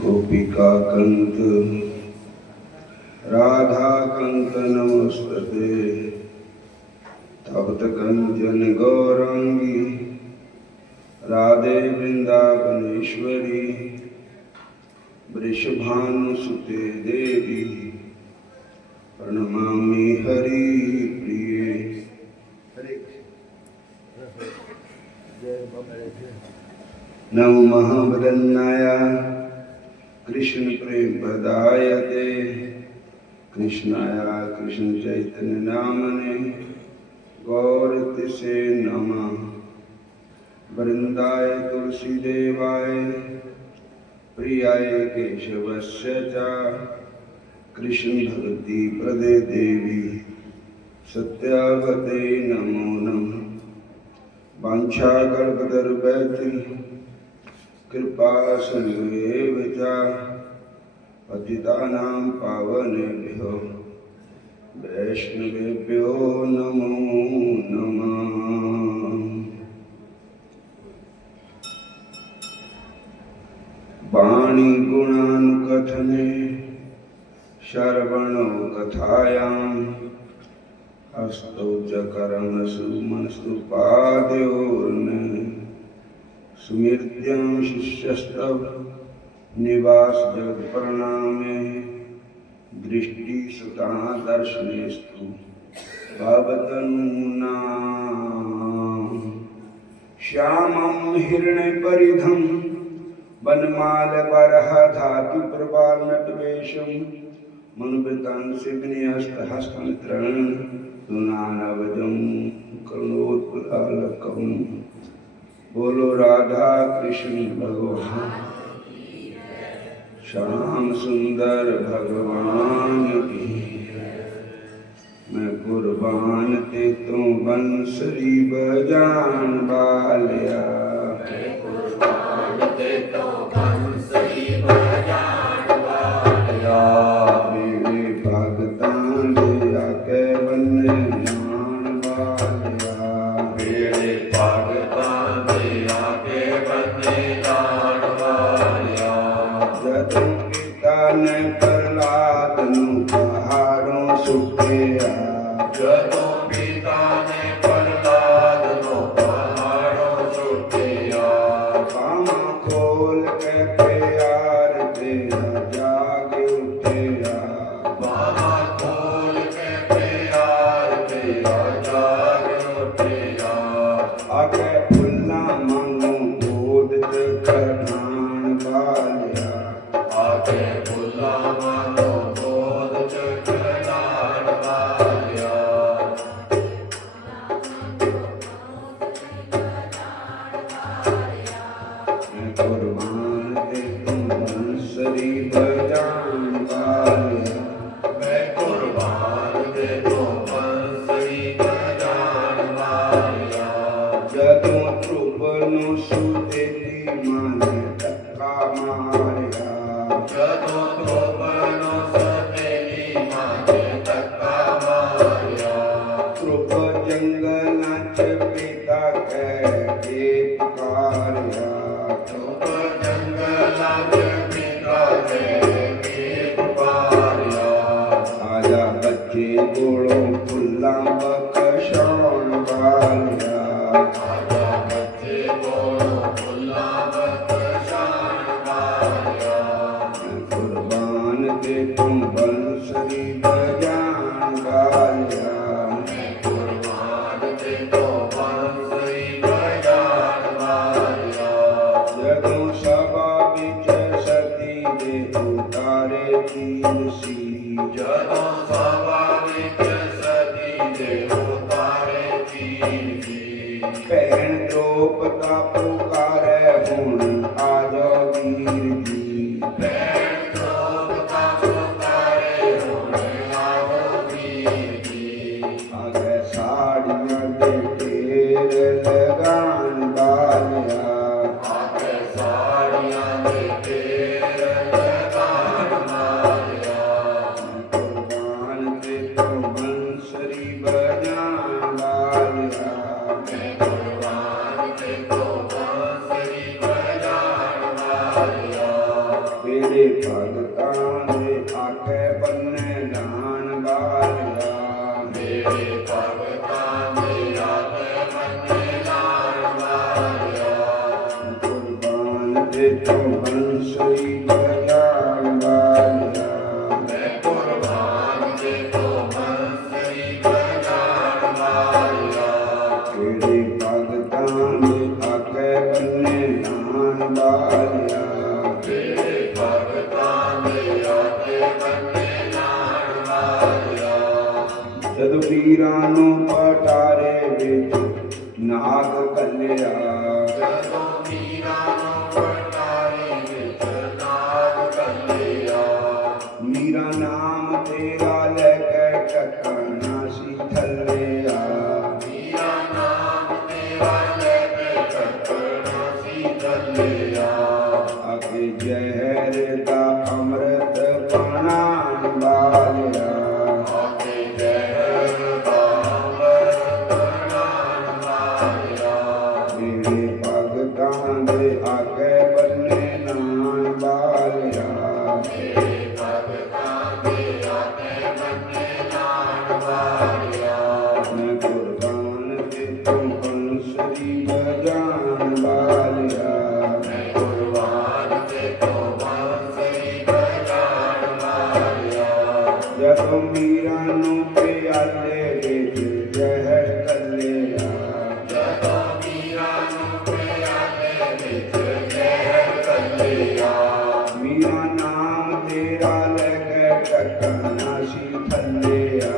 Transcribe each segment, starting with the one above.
गोपिका कंत राधा कंत नमस्ते तप्त कंचन गौरांगी राधे वृंदावनेश्वरी वृषभानुसुते देवी प्रणमामि हरि प्रिये। नमो महावदन्नाय कृष्ण प्रेम प्रदायते कृष्णाय कृष्ण चैतन्य नामने गौरतिसे नमः। वृंदाय तुलसी देवाय प्रियाय केशवस्य च कृष्ण भक्ति प्रदे देवी सत्यावते नमो नमः। वाञ्छाकल्पतरुभ्यश्च कृपा सिन्धुभ्येव च पतितानां पावनेभ्यो वैष्णवेभ्यो नमो नमः। वाणी गुणानुकथने श्रवणो कथायां हस्तौ च कर्मसु मनसु पादयोर्न सुमृत्यां शिष्यस्तव निवास जगत प्रणामे दृष्टि सुता दर्शनेस्तु भवतनूना श्यामं हिरण्यपरिधं वनमालवरः धातु प्रवाल नटवेशं मनुवृतांसि विन्यस्तहस्तमित्रं सुनानवजं करुणोत्पलालकं। बोलो राधा कृष्ण भगवान श्याम सुंदर भगवान की। मैं कुर्बान ते तो बंसरी बजान वालिया मेरे भगतां दे आके बन्ने जान वालिया मेरे भगतां दे आके बन्ने जान वालिया। जदों पिता ने प्रहलाद नूं पहाड़ों सुट्टिया जदों पिता ने प्रहलाद नूं पहाड़ों सुट्टिया बांह खोल के प्यार तेरा जाग उठिया बांह खोल के प्यार तेरा जाग उठिया। आगे फुल्ला मांगू गोद च कढ़ाण वालिया आगे फुल्ला मांगू गोद च कढ़ाण वालिया। मैं कुर्बान ते तुम बंसरी बजान वालिया मैं कुर्बान ते तुम बंसरी बजान वालिया। जदों ध्रुवनु सुतेली माने धक्का मारिया जदों ध्रुवनु सुतेली माने धक्का मारिया। ध्रुव जंगलां च पिता कह के पुकारिया ध्रुव जंगलां च पिता कह के पुकारिया। आजा बच्चे गोलों फुल्लां बकशाण वालिया आजा बच्चे गोलों फुल्लां बकशाण वालिया। मैं कुर्बान ते तुम बंसरी बजान वालिया मैं कुर्बान ते तुम बंसरी बजान वालिया। जदों सभा विच सती दे उतारे तीर सी जदों सभा विच सती दे उतारे तीर सी। भैन द्रौपदा पुकारे हुण आ जाओ वीर जी भैन द्रौपदा पुकारे हुण आ जाओ वीर जी। आगे साड़ियां दे ढेर लगान वालिया आगे साड़ियां दे ढेर लगान वालिया। कुर्बान ते तुम बंसरी बजान वालिया मैं कुर्बान ते तुम बंसरी बजान वालिया। ਤੇਰੇ ਭਗਤਾਂ ਦੇ ਆਕੇ ਬੰਨੇ ਦਾਨ ਵਾਲਿਆ ਮੇਰੇ ਭਗਤਾਂ ਦੇ ਆਕੇ ਬੰਨੇ ਦਾਨ ਵਾਲਿਆ ਕੁਰਬਾਨ ਦੇ ਤੂੰ ਬੰਸਰੀ ਬਜਾਣ ਵਾਲਿਆ ਮੈਂ ਕੁਰਬਾਨ ਦੇ ਤੋ ਬੰਸਰੀ ਬਜਾਣ ਵਾਲਿਆ ਤੇਰੇ ਭਗਤਾਂ ਦੇ ਆਕੇ ਬੰਨੇ ਦਾਨ ਵਾਲਿਆ ਮੇਰੇ ਭਗਤਾਂ ਦੇ ਆਕੇ ਬੰਨੇ ਦਾਨ ਵਾਲਿਆ ਜਦ ਵੀਰਾਂ ਨੂੰ ਪਟਾਰੇ ਵਿੱਚ ਨਾਗ ਕੱਲਿਆ ਜਦੋਂ ਮੀਰਾਂ ਨੂੰ ਪਟਾਰੇ ਵਿੱਚ ਨਾਗ ਕੱਲਿਆ ਮੀਰਾ ਨਾਮ ਤੇਰਾ ਲੈ ਕੇ ਟਕਣਾ ਸੀ ਥੱਲਿਆ ਮੀਰਾ ਨਾਮ ਤੇਰਾ ਲੈ ਕੇ ਟੱਕਣਾ ਸੀ ਚੱਲਿਆ ਅਗੇ ਜ਼ਹਿਰ ਦਾ ਅੰਮ੍ਰਿਤ ਪਾਣਾ ਵਾਲਿਆ ਆਕੇ ਜ਼ਹਿਰ ਦਾ ਅੰਮ੍ਰਿਤ ਬਣਾਉਣ ਵਾਲਿਆ ਤੇਰੇ ਭਗਤਾਂ ਦੇ ਆਗੇ ਬੰਨੇ ਨਾਮ ਵਾਲਿਆ ਮੇਰੇ ਭਗਤਾਂ ਦੇ ਆਕੇ ਬੰਨੇ ਦਾਨ ਵਾਲਿਆ ਮੈਂ ਕੁਰਬਾਨ ਤੇ ਤੂੰ ਬੰਸਰੀ ਬਜਾਣ ਵਾਲਿਆ ਮੈਂ ਕੁਰਬਾਨ ਤੇ ਤੋ ਬੰਸਰੀ ਬਜਾਣ ਵਾਲਿਆ ਜਦੋਂ ਮੀਰਾਂ ਨੂੰ ਪਿਆਲੇ ਵਿੱਚ ਜ਼ਹਿਰ ਕੱਲਿਆ ਜਦੋਂ ਮੀਰਾਂ ਨੂੰ ਪਿਆਲੇ ਵਿੱਚ ਜ਼ਹਿਰ ਕੱਲਿਆ ਮੀਰਾ ਨਾਮ ਤੇਰਾ ਲੈ ਕੇ ਟਕਣਾ ਸੀ ਥੱਲਿਆ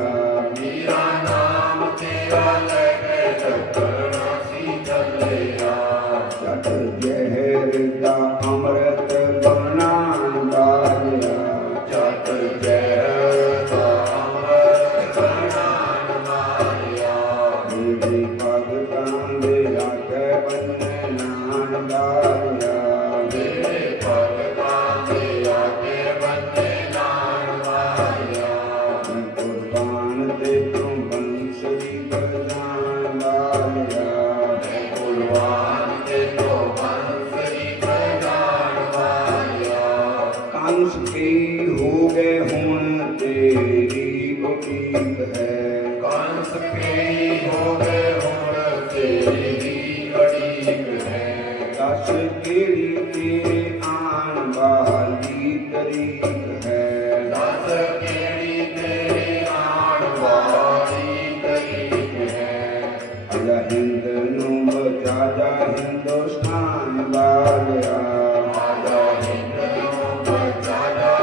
ਮੀਰਾ ਨਾਮ ਤੇਰਾ ਲੈ ਕੇ ਟੱਕਣਾ ਸੀ ਚੱਲਿਆ ਜਦ ਜ਼ਹਿਰ ਦਾ ਅੰਮ੍ਰਿਤ ਬਣਾਉਣ ਵਾਲਿਆ ਜਟ ਜ਼ਹਿਰ ਦਾ ਅੰਮ੍ਰਿਤ ਬਣਾਉਣ ਵਾਲਿਆ ਮੇਰੇ ਭਗਤਾਂ ਦੇ ਆਗੇ ਬੰਨੇ ਨਾਮ ਵਾਲਿਆ ਮੇਰੇ ਭਗਤਾਂ ਦੇ ਆਕੇ ਬੰਨੇ ਦਾਨ ਵਾਲਿਆ ਮੈਂ ਕੁਰਬਾਨ ਤੇ ਤੂੰ ਬੰਸਰੀ ਬਜਾਣ ਵਾਲਿਆ ਮੈਂ ਕੁਰਬਾਨ ਤੇ ਤੋ ਬੰਸਰੀ ਬਜਾਣ ਵਾਲਿਆ ਕੰਸ ਕੀ ਹੋ ਗਏ ਹੁਣ ਤੇਰੀ ਉਮੀਦ ਹੈ ਕੰਸ ਕੇ ਹੋ ਗਏ ਹੁਣ ਤੇਰੀ ਅੜੀਕ ਹੈ ਦੱਸ ਕਿਹੜੀ ਤੇਰੇ ਆਉਣ ਵਾਲੀ ਤਰੀਕ ਹੈ ਦੱਸ ਕਿਹੜੀ ਤੇਰੀ ਆਉਣ ਵਾਲੀ ਤਰੀਕ ਹੈ ਅਜਾ ਹਿੰਦ ਨੂੰ ਬਚਾ ਜਾ ਹਿੰਦੁਸਤਾਨ ਵਾਲਿਆ ਆਜਾ ਹਿੰਦ ਨੂੰ ਬਚਾ ਜਾ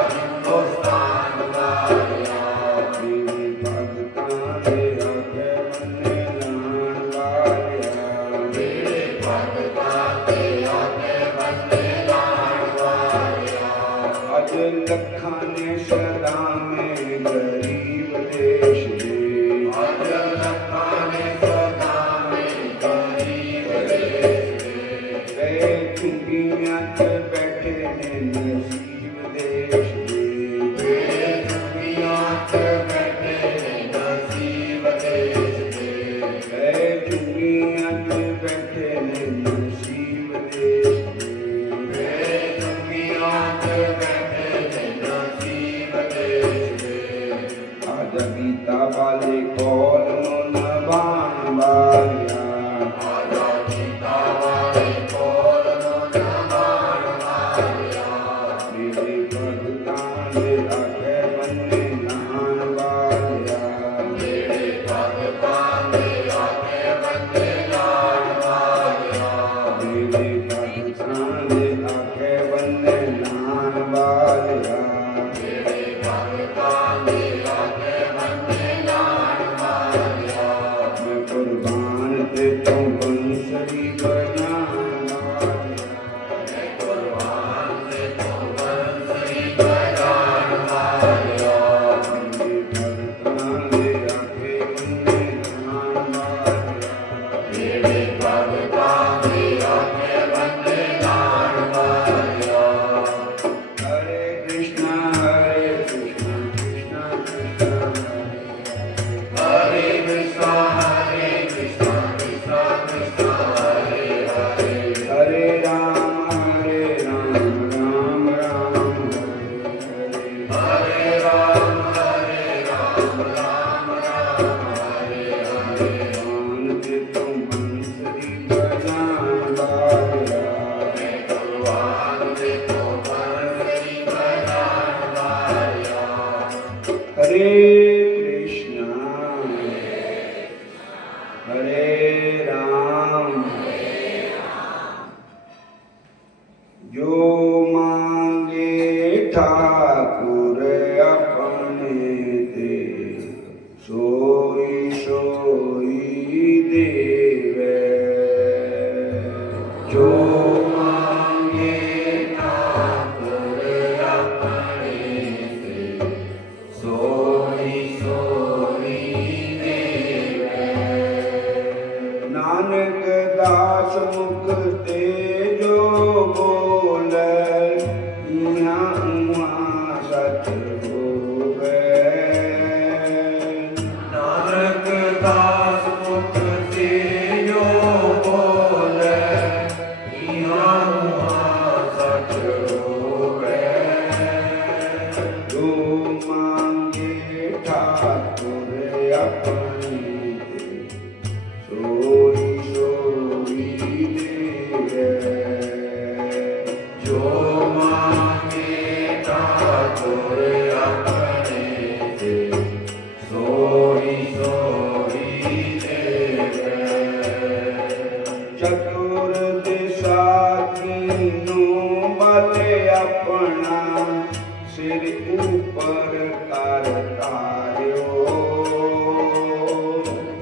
कृष्ण हरे राम जो मांगे ठाकुर अपने ते सोई सोई देवे जो मांगे ठाकुर अपने से सोई सोई देवे। नानक दास मुख ते जो बोले इहाँ उहाँ सच होवे नानक दास मुख से जो बोले इहाँ उहाँ सच होवे। जो मांगे ठाकुर अपने सोई सोई देवे जो मांगे ठाकुर अपने से सोई सोई देवे। चतुर दिशा तीनों बल अपना सिर ऊपर कर तार्यो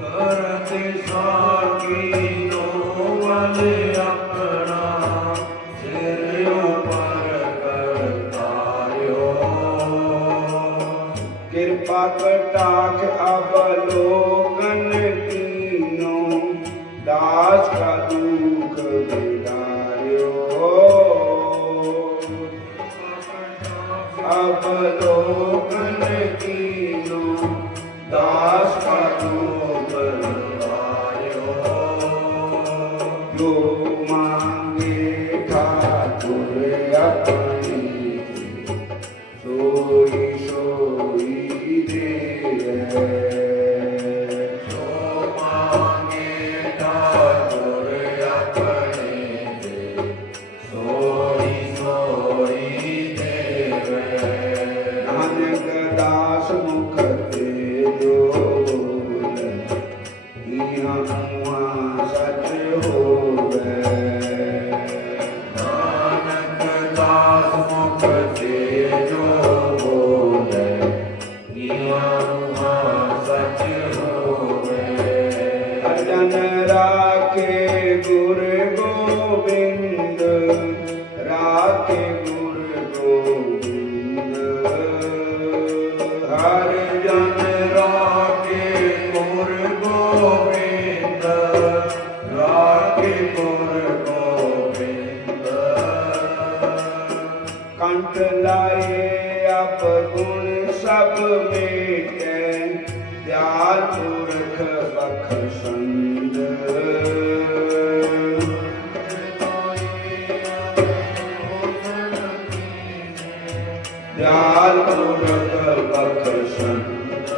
करते साकीनो वाले अपना सिर ऊपर करतार्यो। कृपा कटाक्ष अवलोकन तीनों दास का दुख बिदार्यो अवलोकन तीनों दास का दुख करतार्यो। जो मांगे ठाकुर अपने सोई सोई देवे जो मांगे ठाकुर अपने से सोई सोई देवे। नानक दास मुख ते जो बोले इहाँ उहाँ सच होवे नानक दास मुख से जो बोले इहाँ उहाँ सच होवे। भजन राखे गुर गोविंद राखे गुर गोविंद हर जन राखे गुर गोविंद राखे गुर गोविंद। कंठ लाए अब गुण सब मेटे दयाल पुरख बख्शंद दयाल पुरख बख्शंद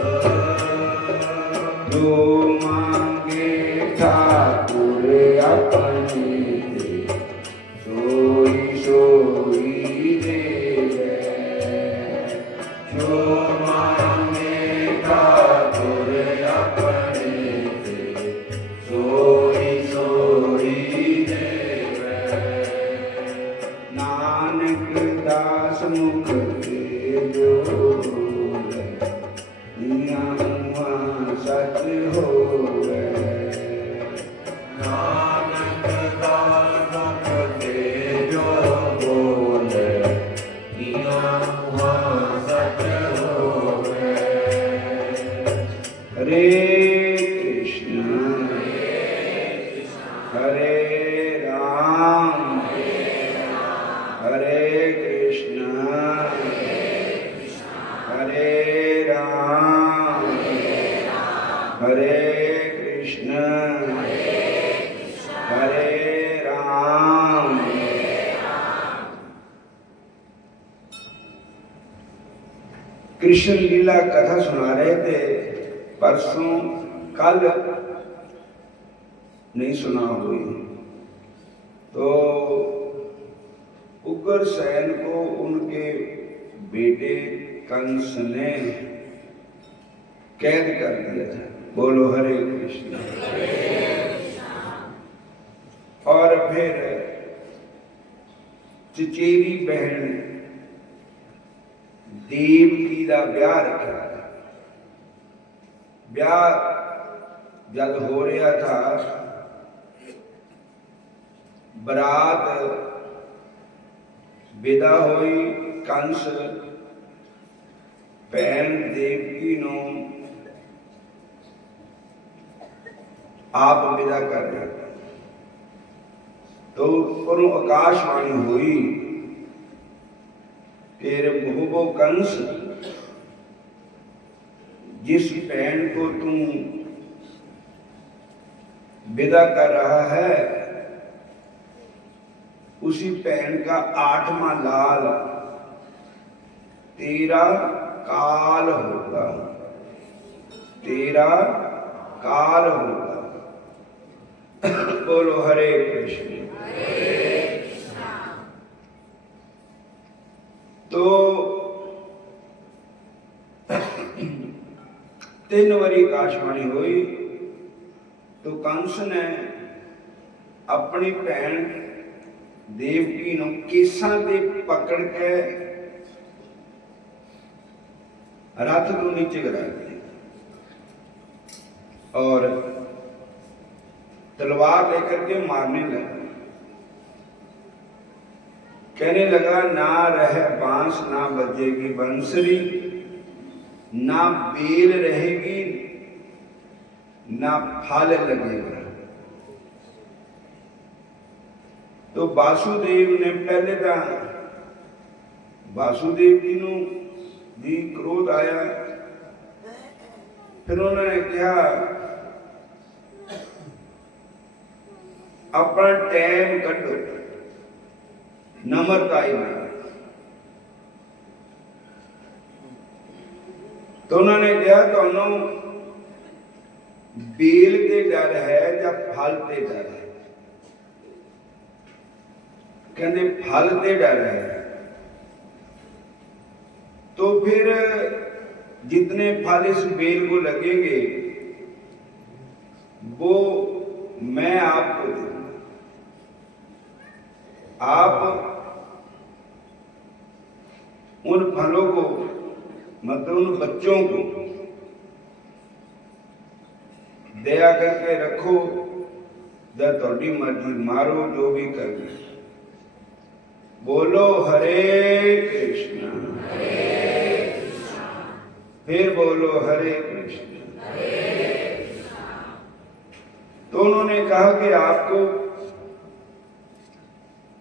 जो मांगे ठाकुर अपने सोई सोई देवे जो मांगे ठाकुर अपने से सोई सोई देवे। नानक दास मुख ते जो बोले इहाँ उहाँ सच होवे नानक दास मुख से जो बोले इहाँ उहाँ सच होवे। हरे कृष्ण हरे राम हरे कृष्ण हरे राम हरे कृष्ण हरे राम। कृष्ण लीला कथा सुना रहे थे परसों कल नहीं सुना हुई तो उग्रसेन को उनके बेटे कंस ने कैद कर दिया था। बोलो हरे कृष्ण। और फिर चचेरी बहन देवकी का ब्याह रखा। ब्याह जब हो रहा था, बरात विदा हुई, कंस भैन देवकी नू आप विदा कर रहे। तो उन्होंने आकाशवाणी हुई कि वो कंस जिस बहन को तू विदा कर रहा है, उसी बहन का 8वां लाल तेरा काल होगा, तेरा काल होगा। बोलो हरे कृष्ण। तो 3 बारी आकाशवाणी हुई। तो कंस ने अपनी भैन देवकी नू केसां ते पकड़ के रथ को नीचे गिरा दिया और तलवार लेकर के मारने लगा। कहने लगा, ना रहे बांस ना बजेगी बंसरी, ना बेल रहेगी ना फल लगेगा। तो वासुदेव ने पहले तो वासुदेव जी नू भी क्रोध आया। फिर उन्होंने कहा, अपना टाइम कटो नम्रताई में। तो उन्होंने कहा, तो बेल के डर है या फल के डर है? कहते फल के डर है। तो फिर जितने फल इस बेल को लगेंगे वो मैं आपको दूंगा। आप उन फलों को, मतलब उन बच्चों को दया करके रखो, या थोड़ी मर्जी, मारो जो भी करना। बोलो हरे कृष्ण। फिर बोलो हरे कृष्ण। तो उन्होंने कहा कि आपको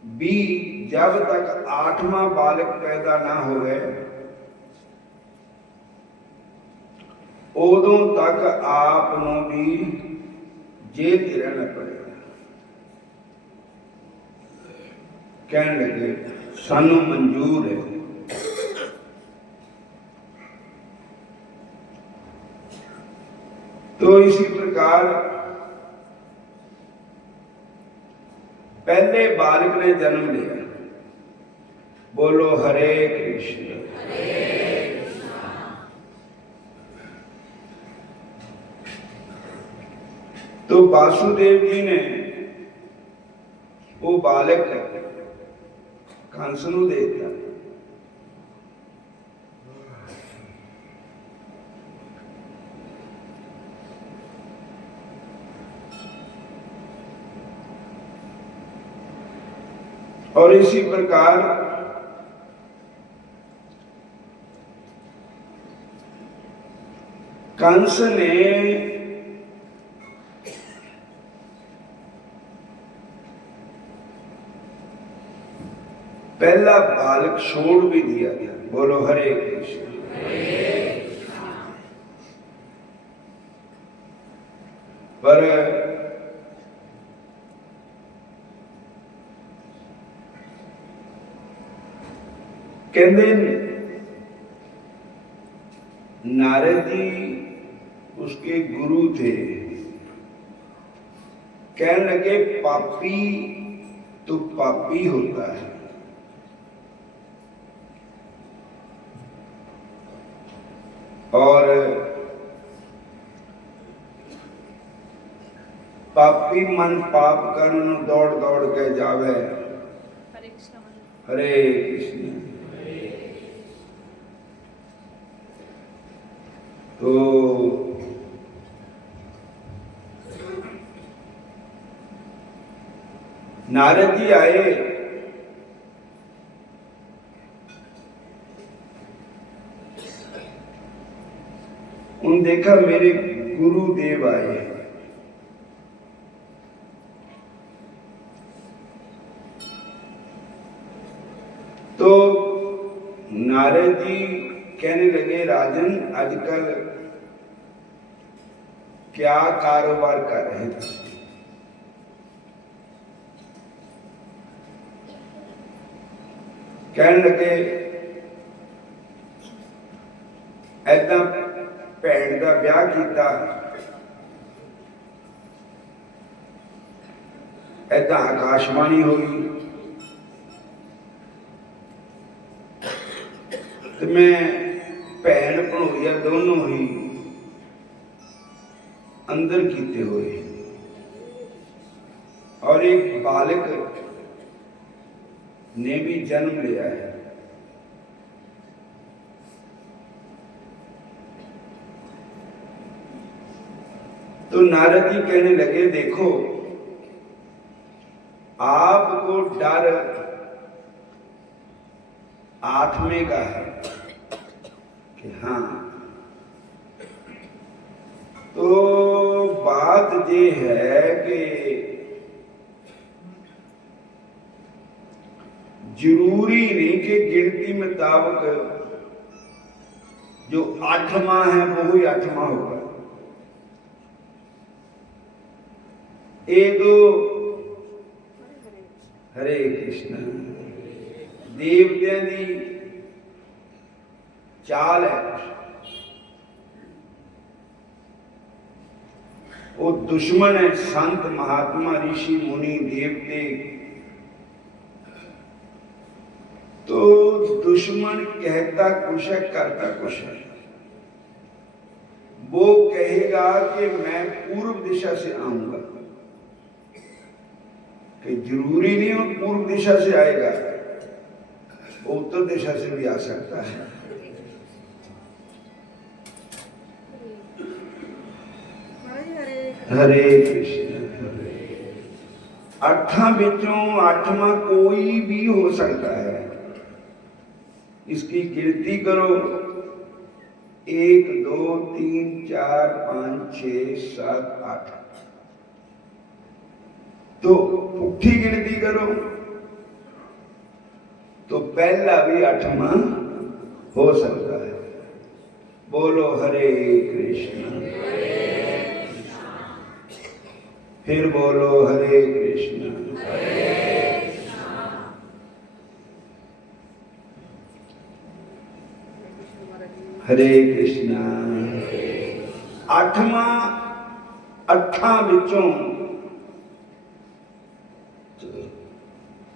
भी जब तक 8वां बालक पैदा ना होवे उदों तक आपनों भी जेल च रहना पड़ेगा। कहने लगे, सानू मंजूर है। तो इसी प्रकार पहले बालक ने जन्म लिया। बोलो हरे कृष्ण। तो वासुदेव जी ने वो बालक कंस नू दे दिया। और इसी प्रकार कंस ने पहला बालक छोड़ भी दिया गया। बोलो हरे कृष्ण। पर कहते नारद जी उसके गुरु थे। कहने लगे, पापी तो पापी होता है, और पापी मन पाप करन दौड़ दौड़ के जावे। हरे कृष्ण। तो नारद जी आए, उन देखा मेरे गुरुदेव आए। तो नारद जी कहने लगे, राजन आजकल क्या कारोबार कर रहे थे? कहने लगे, ऐदा भैन का ब्याह किया, ऐदा आकाशवाणी होगी, तो मैं भैन भणोइया दोनों ही अंदर कीते हुए, और एक बालक ने भी जन्म लिया है। तो नारद जी कहने लगे, देखो आपको डर आत्मे का है कि हाँ, तो बात ये है कि जरूरी नहीं कि गिनती मुताबिक जो 8वां है वो ही 8वां होगा। एक हरे कृष्ण देवतियां दी चाल है, वो दुश्मन है संत महात्मा ऋषि मुनि देवते। तो दुश्मन कहता कुछ है करता कुछ है। वो कहेगा कि मैं पूर्व दिशा से आऊंगा, कि जरूरी नहीं वो पूर्व दिशा से आएगा, वो उत्तर दिशा से भी आ सकता है। हरे कृष्ण। 8 विचों 8वां कोई भी हो सकता है। इसकी गिनती करो, 1 2 3 4 5 6 7 8। तो पुट्ठी गिनती करो तो पहला भी 8वां हो सकता है। बोलो हरे कृष्ण। फिर बोलो हरे कृष्ण। हरे कृष्णा। 8 विचों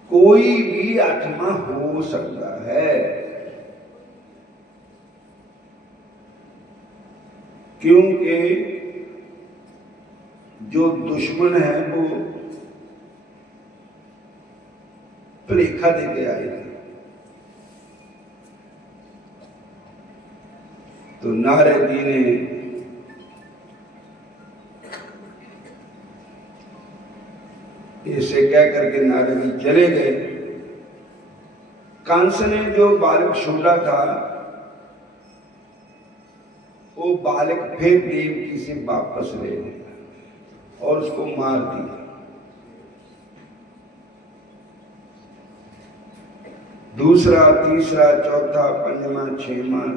कोई भी 8वां हो सकता है, क्योंकि जो दुश्मन है वो भलेखा दे के आएगा। तो नारद जी ने इसे कह करके नारद जी चले गए। कंस ने जो बालक छोड़ा था वो बालक फिर देवकी से वापस ले लिया और उसको मार दिया। दूसरा, तीसरा, चौथा, पंजवां, 6वां,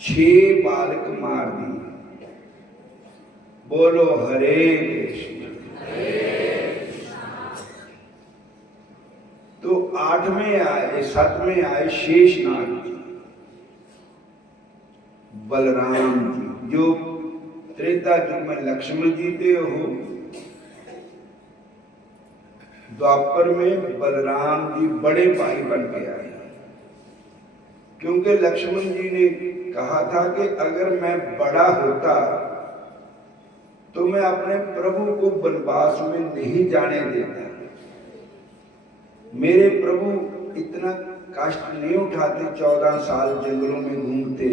6 बालक मार दिए। बोलो हरे कृष्ण। तो 8वें आए, 7वें आए शेषनाग जी, बलराम जी, जो त्रेता युग में लक्ष्मण जी थे, हो द्वापर में बलराम जी बड़े भाई बन के आए, क्योंकि लक्ष्मण जी ने कहा था कि अगर मैं बड़ा होता तो मैं अपने प्रभु को वनवास में नहीं जाने देता। मेरे प्रभु इतना कष्ट नहीं उठाते, 14 साल जंगलों में घूमते।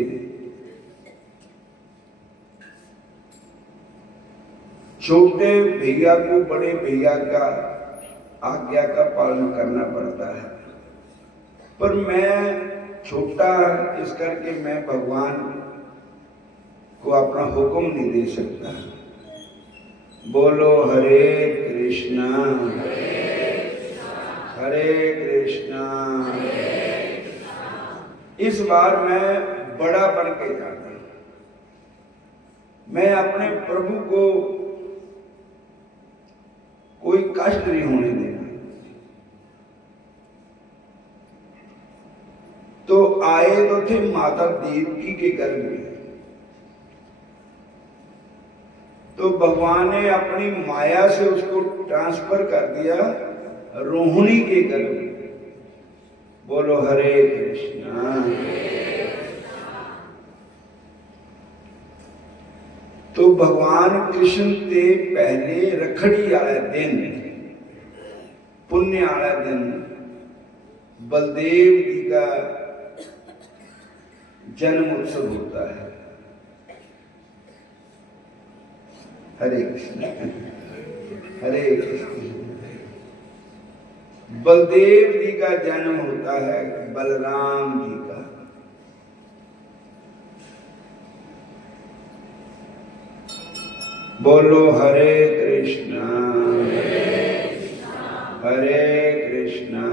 छोटे भैया को बड़े भैया का आज्ञा का पालन करना पड़ता है, पर मैं छोटा इस करके मैं भगवान को अपना हुक्म नहीं दे सकता। बोलो हरे कृष्णा हरे कृष्णा। इस बार मैं बड़ा बन के जाता हूं। मैं अपने प्रभु को कोई कष्ट नहीं होने देना। तो आए तो थे माता देवकी के गर्भ में, तो भगवान ने अपनी माया से उसको ट्रांसफर कर दिया रोहिणी के गर्भ में। बोलो हरे कृष्णा। तो भगवान कृष्ण के पहले रखड़ी वाला दिन, पुण्य वाला दिन, बलदेव जी का जन्म उत्सव होता है। हरे कृष्ण हरे कृष्ण। बलदेव जी का जन्म होता है बलराम जी का। बोलो हरे कृष्णा हरे कृष्णा।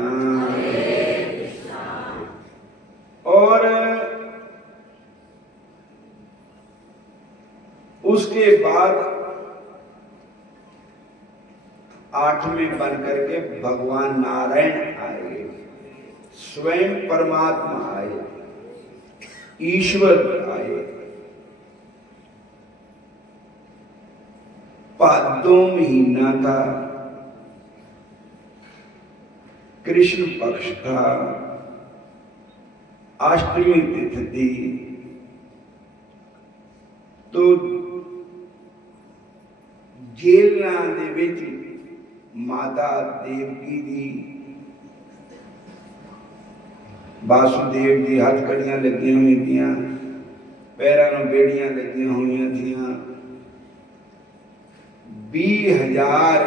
और उसके बाद 8वें बन करके भगवान नारायण आए, स्वयं परमात्मा आए, ईश्वर आए। भादो महीना था, कृष्ण पक्ष था, अष्टमी तिथि थी। तो जेलना दे विच माता देवकी जी, वासुदेव जी हथकड़ियां लगी हुई थी, पैरों में बेड़ियां लगी हुई थी। 20,000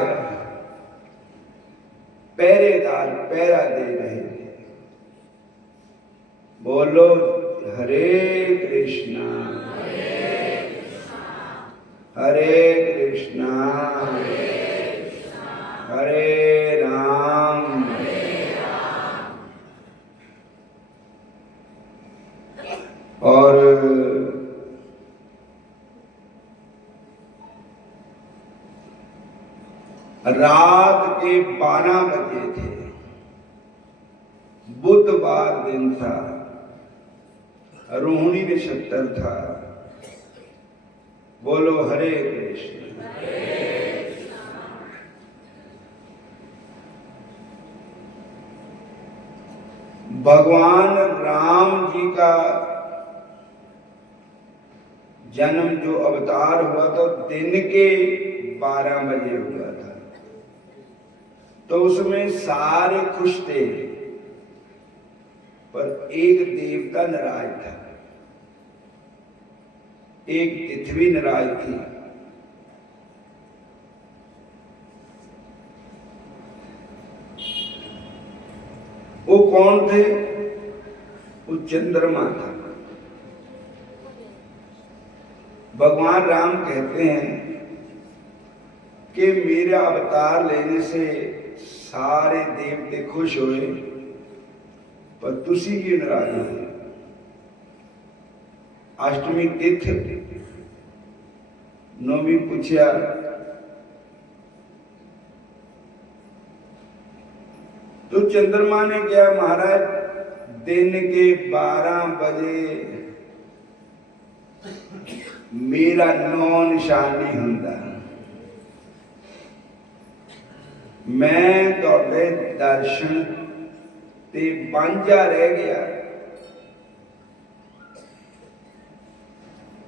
पहरेदार पहरा दे रहे थे। बोलो हरे कृष्णा हरे कृष्णा हरे राम और रात के 12 बजे थे, बुधवार दिन था, रोहिणी नक्षत्र था। बोलो हरे कृष्ण। भगवान राम जी का जन्म जो अवतार हुआ तो दिन के 12 बजे हुआ था। तो उसमें सारे खुश थे, पर एक देवता नाराज था, एक पृथ्वी नाराज थी। वो कौन थे? वो चंद्रमा था। भगवान राम कहते हैं कि मेरा अवतार लेने से सारे देवते खुश हुए, पर तुसी क्यों नाराज हुए? अष्टमी तिथि नौवीं पूछा, तो चंद्रमा ने क्या महाराज, दिन के 12 बजे मेरा नौ निशान नहीं हुंदा, मैं तुहाडे दर्शन ते वांझा रह गया।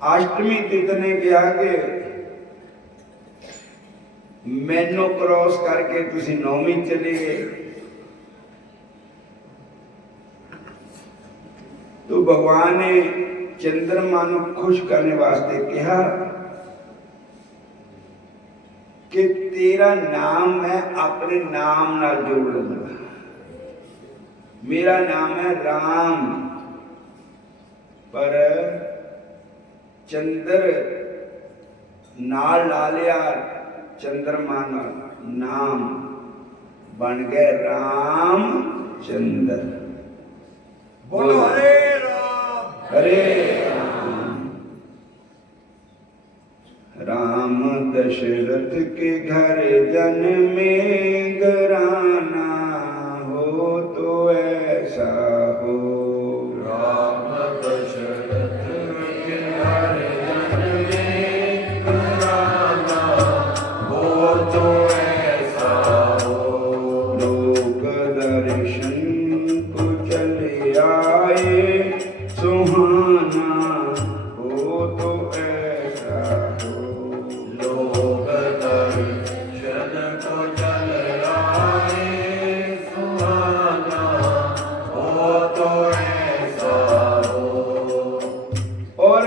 अष्टमी तिथि ने कहा कि मैनू क्रॉस करके तुसी 9वीं चले गए। तो भगवान ने चंद्रमा नू खुश करने वास्ते कहा कि तेरा नाम मैं अपने नाम नाल जोड़ लूंगा। मेरा नाम है राम, पर चंद्र नाल ला लिया, चंद्रमा नाम बन गए राम चंद्र। बोलो हरे राम हरे राम। राम दशरथ के घर जन्मे, घराना हो तो ऐसा हो। राम दशरथ के घर जन्मे, घराना हो तो ऐसा हो। लोक दर्शन को चले आए, सुहाना हो तो ऐसा हो। लोक दर्शन को चले आए, सुहाना हो तो ऐसा हो। और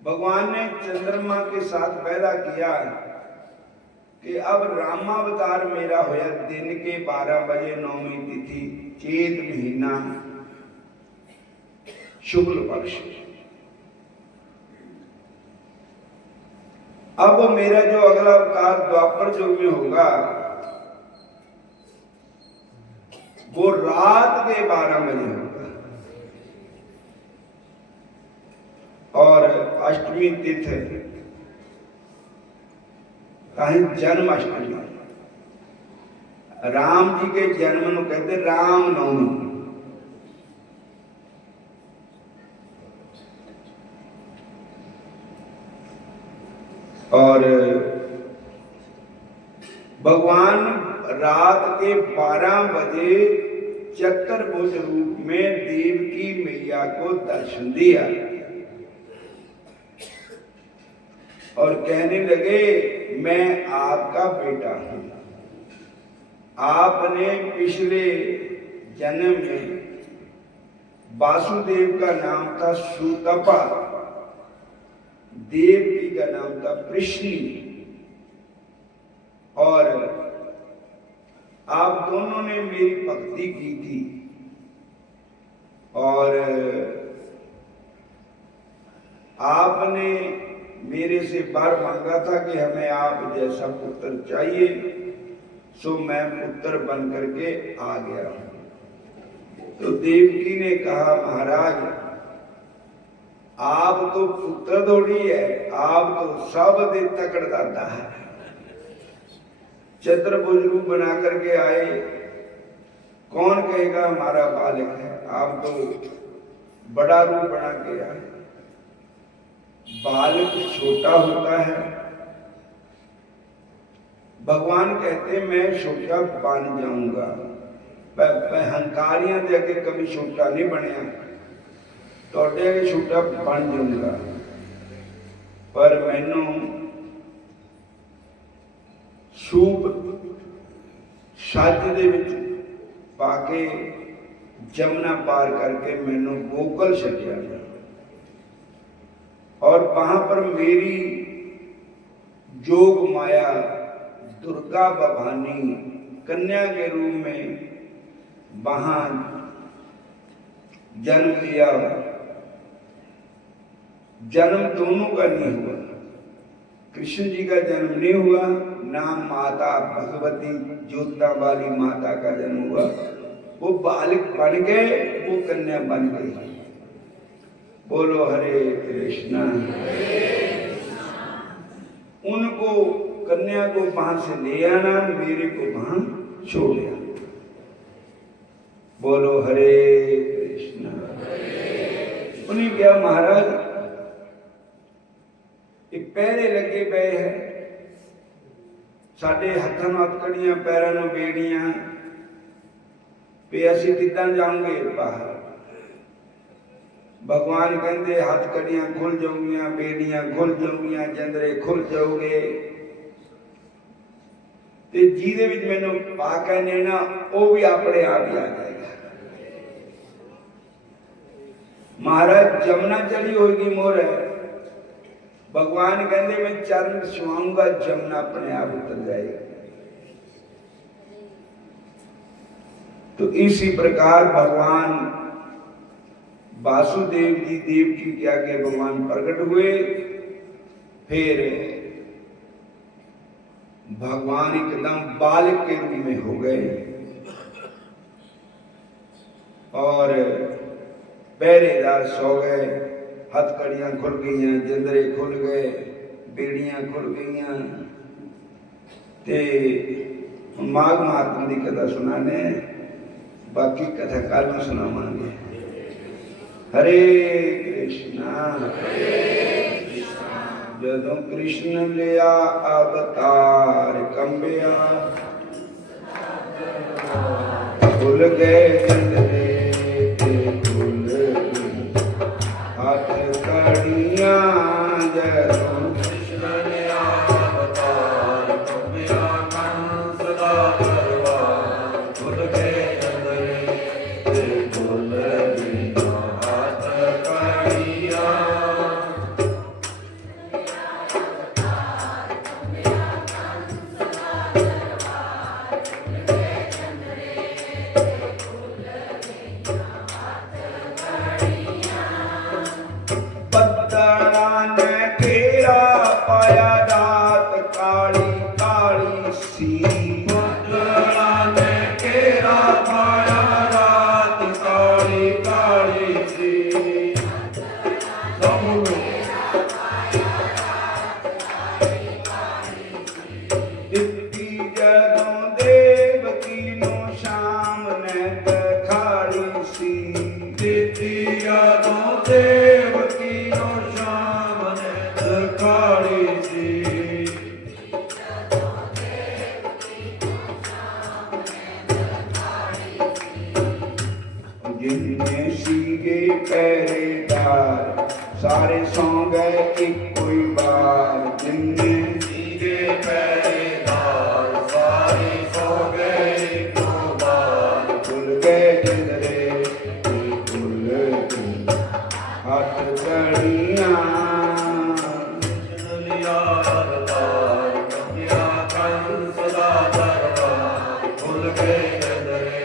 भगवान ने चंद्रमा के साथ पैदा किया कि अब रामावतार मेरा होया दिन के 12 बजे 9वीं तिथि, चेत महीना, शुक्ल पक्ष। अब मेरा जो अगला अवतार द्वापर युग में होगा वो रात के 12 बजे होगा। और अष्टमी तिथि कहीं जन्माष्टमी, राम जी के जन्म ਨੂੰ कहते राम नवमी। और भगवान रात के 12 बजे चतुर्भुज रूप में देवकी मैया को दर्शन दिया और कहने लगे मैं आपका बेटा हूं। आपने पिछले जन्म में वासुदेव का नाम था सुतपा, देवकी का नाम था कृष्णी, और आप दोनों ने मेरी भक्ति की थी और आपने मेरे से वर मांगा था कि हमें आप जैसा पुत्र चाहिए, सो मैं पुत्र बन करके आ गया हूं। तो देवकी ने कहा महाराज आप तो पुत्र थोड़ी है, आप तो सब दे तकड़ दाता है। चतुर्भुज रूप बना करके आए, कौन कहेगा हमारा बालक है? आप तो बड़ा रूप बना के आए। बालक छोटा होता है, भगवान कहते मैं छोटा बन जाऊंगा। हंकारियां दे के कभी छोटा नहीं बनया, तोड़े के छोटा बन जाऊंगा। पर मैनू सूप सच दे विच पाके जमुना पार करके मैनू गोकुल छड्या गया और वहां पर मेरी जोग माया दुर्गा भवानी कन्या के रूप में वहां जन्म लिया। जन्म दोनों का नहीं हुआ, कृष्ण जी का जन्म नहीं हुआ, ना माता भगवती ज्योता वाली माता का जन्म हुआ। वो बालक बन गए, वो कन्या बन गई। बोलो हरे कृष्णा। उनको कन्या को वहां से ले आना, मेरे को वहां छोड़ दिया। बोलो हरे कृष्णा। उन्हें क्या महाराज ये पहरे लगे पे है, साडे हथां नूं हथकड़ियां पैरां नूं बेड़ियां पे, असीं किदां जाऊंगे बाहर? भगवान कहते हथकड़ियां खुल जाऊंगियां, बेड़ियां खुल जाऊंगियां, जंदरे खुल जाओगे, ਤੇ ਜਿਹਦੇ ਵਿੱਚ ਮੈਨੂੰ ਪਾ ਕਹਿੰਦੇ ਨਾ ਉਹ ਵੀ ਆਪਣੇ ਆਪ ਹੀ ਆ ਜਾਏਗਾ। महाराज जमुना चली होगी मोर है, भगवान कहते मैं चरण छुआऊंगा जमुना अपने आप उतर जाएगी। तो इसी प्रकार भगवान वासुदेव जी देवकी के आगे भगवान प्रकट हुए। फिर भगवान एकदम बालक के रूप में हो गए और पहरेदार सो गए, हथकड़ियां खुल गई, जंदरे खुल गए, बेड़ियां खुल गई। ते माघ महात्म की कथा सुनाने, बाकी कथा कल में सुनावांगे। हरे कृष्णा जदों कृष्ण लिया अवतार कंबिया, भूल गए जंदरे हाथ कड़ियां जदों कृष्ण ने अवतार कंबिया, कंस दा दरबार भुल गए जंदरे ते भुल गईयां हाथ कड़ियां। पाया रात काली काली सी, बदला ने घेरा पाया रात काली काली सी। दित्ती जदों देवकी नूं शाम ने दिखाड़ी सी, दित्ती जदों देवकी नूं शाम ने दिखाड़ी सी। जिन्ने सीगे पहरेदार सारे सौ गए एक कोई बार, जिन्ने सीगे पहरेदार सारे सो गए दो बार। भूल गए जंदरे भूल गई हाथ कड़ियां। कृष्ण लिया अवतार कंबिया, कंस दा दरबार भुल गए जंदरे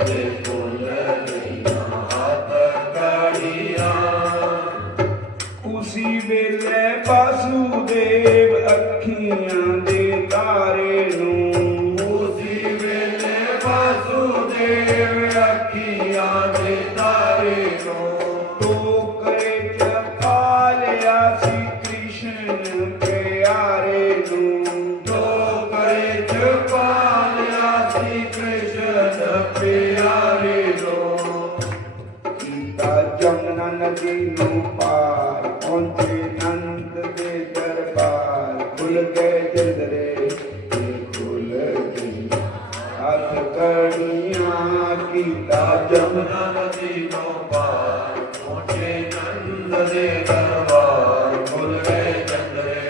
ते भुल गईयां हाथ कड़ियां। उसी वेले वासुदेव अखियां दे तारे नूं, उसी वेले वासुदेव अखियां दे तारे नूं टोकरे च पा लिया सी कृष्ण प्यारे नूं। टोकरे च पा लिया सी कृष्ण प्यारे नूं। सीता जमुना नदी नूं पार पहुंचे नंद दे दरबार, खुल गए जंदरे ते खुल गई हाथ कड़ियां। कीता जमुना जमुना नदी नो पार पहुंचे नंद दे दरबार, खुल गए जंदरे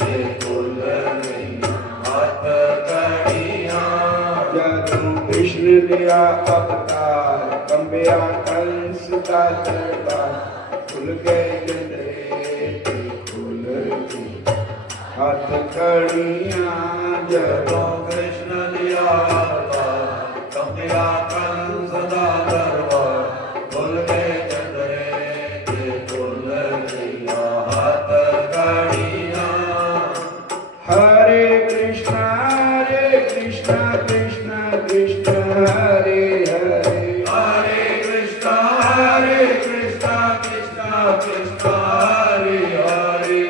ते खुल गईयां हाथ कड़ियां। जदों कृष्ण लिया अवतार कंबिया, कंस का दरबार खुल गए जंदरे ते खुल गई हाथ कड़ियां। जदों जदों कृष्ण लिया अवतार कंबिया, कंस दा दरबार खुल गए जंदरे ते खुल गईयां हाथ कड़ियां। हरे कृष्णा कृष्ण कृष्ण हरे हरे, हरे कृष्णा कृष्णा कृष्णा हरे हरे।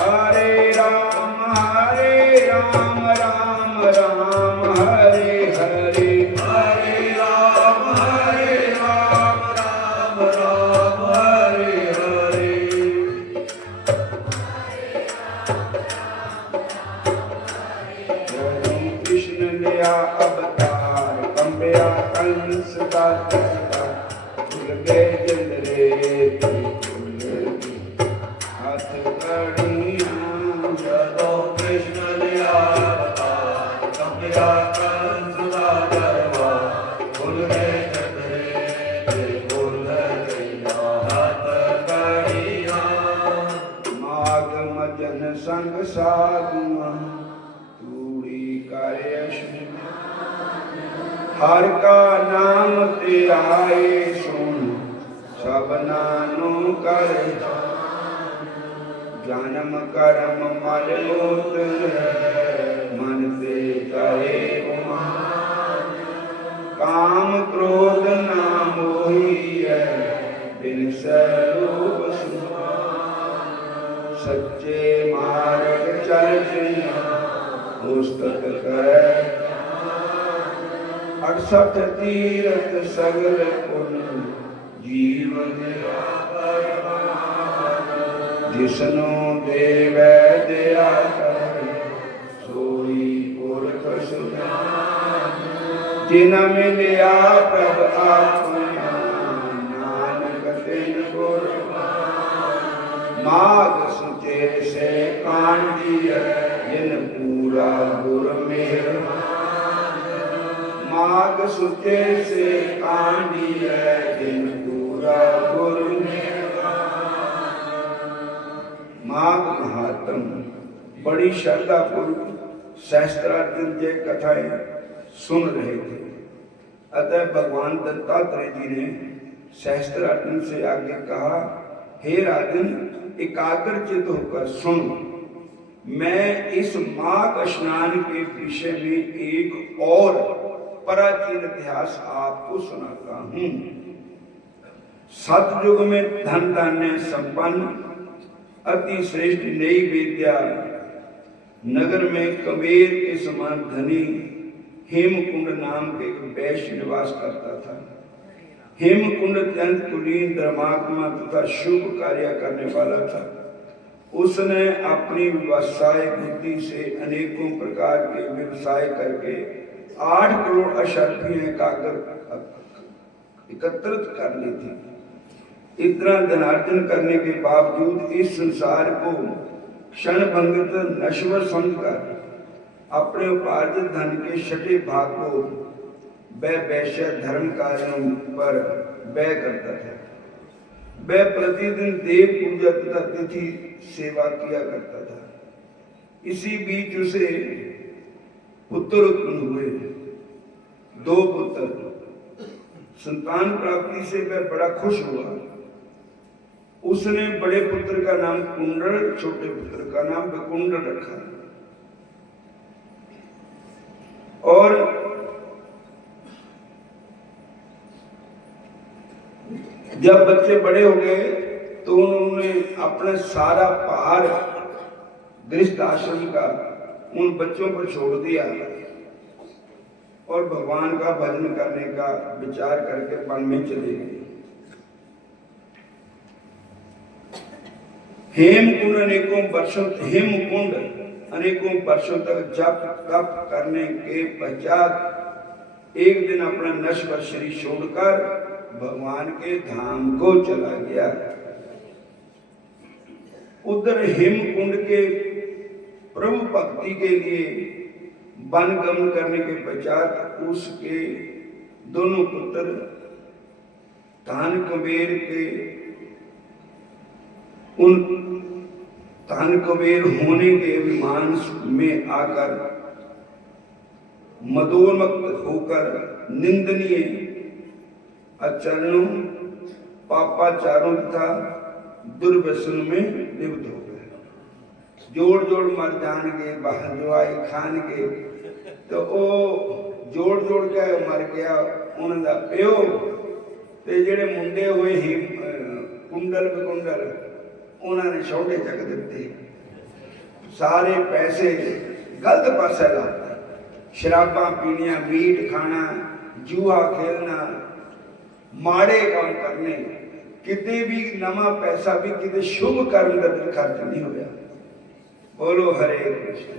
हरे राम राम राम हरे हरे। हरे राम राम राम हरे हरे। जदों कृष्ण लिया अवतार कंबिया, कंस का दरबार खुल गए जंदरे ते खुल गई हर का नाम तेराए सुन सबना नु कर जन्म कर्म मल मूत्र मन ते चाहे गुमान काम क्रोध ना मोही है बिन स्वरूप सुमान सच्चे मार्ग चल पुस्तक करे 68 तीरथ सगल पुण्य जीवन जिसनो देवै दया कर सोई पुरख सुजान जिन मिलिया प्रभ आपना नानक तिन कुर्बान माग सुचे से कांडिय जिन पूरा गुर मेहरबान माग सुचे से कांडिय जिन पूरा गुर माघ महात्म बड़ी श्रद्धा पूर्वक सहस्त्रार्जुन जय कथाएं सुन रहे थे। अतः भगवान दत्तात्रेय जी ने सहस्त्रार्जुन से आगे कहा, हे राजन एकाग्रचित होकर सुन, मैं इस माघ स्नान के विषय में एक और प्राचीन इतिहास आपको सुनाता हूं। सतयुग में धन धान्य संपन्न अति श्रेष्ठ नई विद्या नगर में कबीर के समान धनी हेमकुंड नाम के एक वैश्य निवास करता था। हेमकुंड अत्यंत कुलीन धर्मात्मा तथा शुभ कार्य करने वाला था। उसने अपनी व्यवसाय बुद्धि से अनेकों प्रकार के व्यवसाय करके 8 करोड़ अशर्फियां एकत्रित कर ली थी। इतना धनार्जन करने के बावजूद इस संसार को क्षण भंगित नश्वर समझकर अपने उपार्जित धन के 6ठे भाग को वह वैश्य धर्म कार्यों पर व्यय करता था। वह प्रतिदिन देव पूजा तथा तिथि सेवा किया करता था। इसी बीच उसे पुत्र उत्पन्न हुए, 2 पुत्र। संतान प्राप्ति से वह बड़ा खुश हुआ। उसने बड़े पुत्र का नाम कुंडल, छोटे पुत्र का नाम विकुंडल रखा। और जब बच्चे बड़े हो गए तो उन्होंने अपना सारा भार गृहस्थ आश्रम का उन बच्चों पर छोड़ दिया और भगवान का भजन करने का विचार करके वन में चले गए। हेमकुंड अनेकों वर्षों तक जप तप करने के पश्चात एक दिन अपना नश्वर शरीर छोड़कर भगवान के धाम को चला गया। उधर हेमकुंड के प्रभु भक्ति के लिए वन गमन करने के पश्चात उसके दोनों पुत्र धान कुबेर के उन धन कुबेर होने के अभिमान में आकर मदोन्मत्त होकर निंदनीय आचरणों पापाचारों तथा दुर्व्यसन में लिप्त हो गए। जोड़ जोड़ मर जाएंगे बहजवाई खान के तो वो जोड़ जोड़ के मर गया। उनका प्यो ते जेड़े मुंडे हुए ही कुंडल विकुंडल उन्होंने छोटे चक दिते। सारे पैसे गलत पासे लाते, शराबा पीनिया, मीट खाना, जुआ खेलना, माड़े काम करने, किते भी नवा पैसा भी किते शुभ कर्म का भी खर्च नहीं होया। बोलो हरे कृष्ण।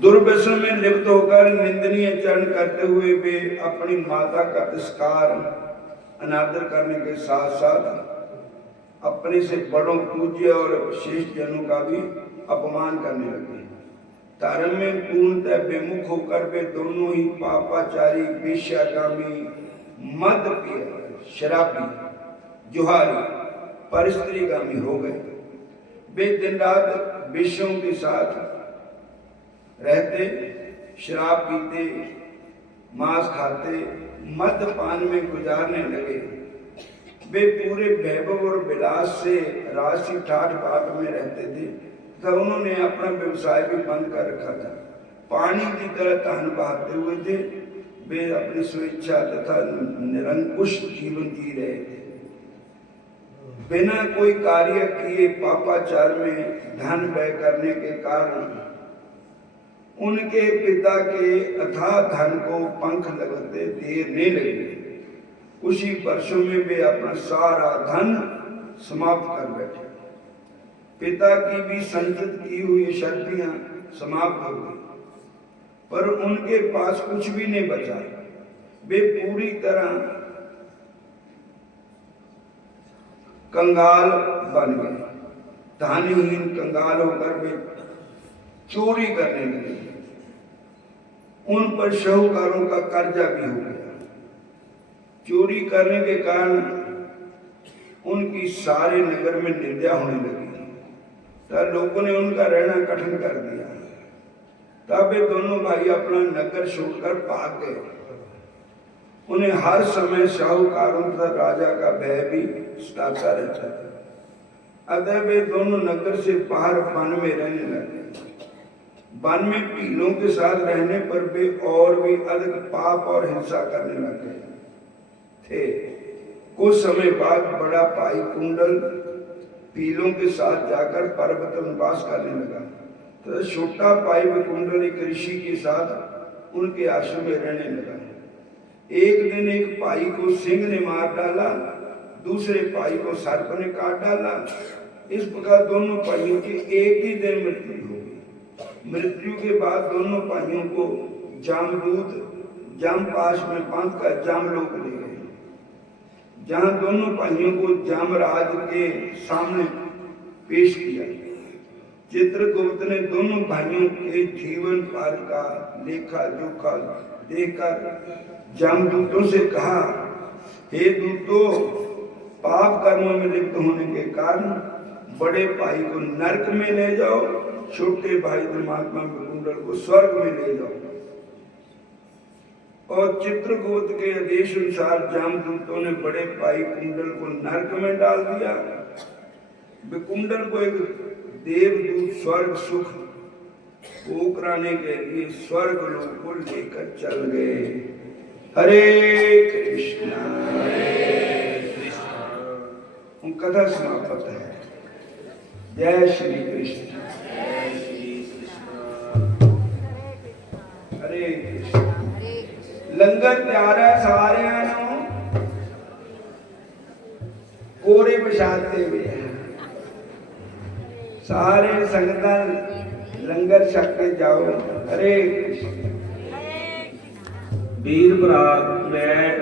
दुर्व्यसन में लिप्त होकर निंदनीय चरण करते हुए वे अपनी माता का तिरस्कार अनादर करने के साथ साथ अपने से बड़ों पूज्य और श्रेष्ठ जनों का भी अपमान करने लगे। धर्म में पूर्णतः विमुख होकर वे दोनों ही पापाचारी, वेश्यागामी, मदप्रिय, शराबी, जुहारी, परस्त्रीगामी हो गए। वे दिन रात वेश्यों के साथ रहते, शराब पीते, मांस खाते, मद्यपान में गुजारने लगे। वे पूरे वैभव और विलास से राशि ठाठ बाट में रहते थे, तब उन्होंने अपना व्यवसाय भी बंद कर रखा था। पानी की तरह तहन बहाते हुए थे। वे अपनी स्वेच्छा तथा निरंकुश जीवन जी रहे थे। बिना कोई कार्य किए पापाचार में धन व्यय करने के कारण उनके पिता के अथाह धन को पंख लगते देर नहीं लगी। कुछ ही वर्षों में वे अपना सारा धन समाप्त कर बैठे। पिता की भी संचित की हुई शक्तियां समाप्त हो गई, पर उनके पास कुछ भी नहीं बचा। वे पूरी तरह कंगाल बन गए। धनहीन कंगाल होकर वे चोरी करने लगे। उन पर शाहूकारों का कर्जा भी हो गया। चोरी करने के कारण उनकी सारे नगर में निंदा होने लगी, तब लोगों ने उनका रहना कठिन कर दिया। तब वे दोनों भाई अपना नगर छोड़कर भाग गए। उन्हें हर समय शाहूकारों तथा राजा का भय भी सताता रहता था। अतः वे दोनों नगर से बाहर वन में रहने लगे। वन में पीलों के साथ रहने पर वे और भी अधिक पाप और हिंसा करने लगे थे। कुछ समय बाद बड़ा भाई कुंडल पीलों के साथ जाकर पर्वत में वास करने लगा, तथा छोटा भाई कुंडल एक ऋषि के साथ उनके आश्रम में रहने लगा। एक दिन एक भाई को सिंह ने मार डाला, दूसरे भाई को सर्प ने काट डाला। इस प्रकार दोनों भाइयों की एक ही दिन मृत्यु हो गई। मृत्यु के बाद दोनों भाइयों को जामदूत जामपाश में बांधकर जामलोक ले गए, जहां दोनों भाइयों को जामराज के सामने पेश किया। चित्रगुप्त ने दोनों भाइयों के जीवन काल का लेखा जोखा देखकर जामदूतों से कहा, हे दूतों, पाप कर्मों में लिप्त होने के कारण बड़े भाई को नरक में ले जाओ, छोटे भाई धर्मात्मा कुंडल को स्वर्ग में ले जाओ। और चित्रगुप्त के आदेश अनुसार जामदूतों ने बड़े भाई कुंडल को नरक में डाल दिया। कुंडल को एक देवदूत स्वर्ग सुख को कराने के लिए स्वर्ग लोक को लेकर चल गए। हरे कृष्णा कथा समाप्त है। जय श्री कृष्ण। हरे कृष्ण। लंगर तैयार है सारिਆਂ ਨੂੰ कोरे बिछाते हुए सारे संगतां लंगर छक के जाओ। हरे कृष्ण। वीर भरा बैठ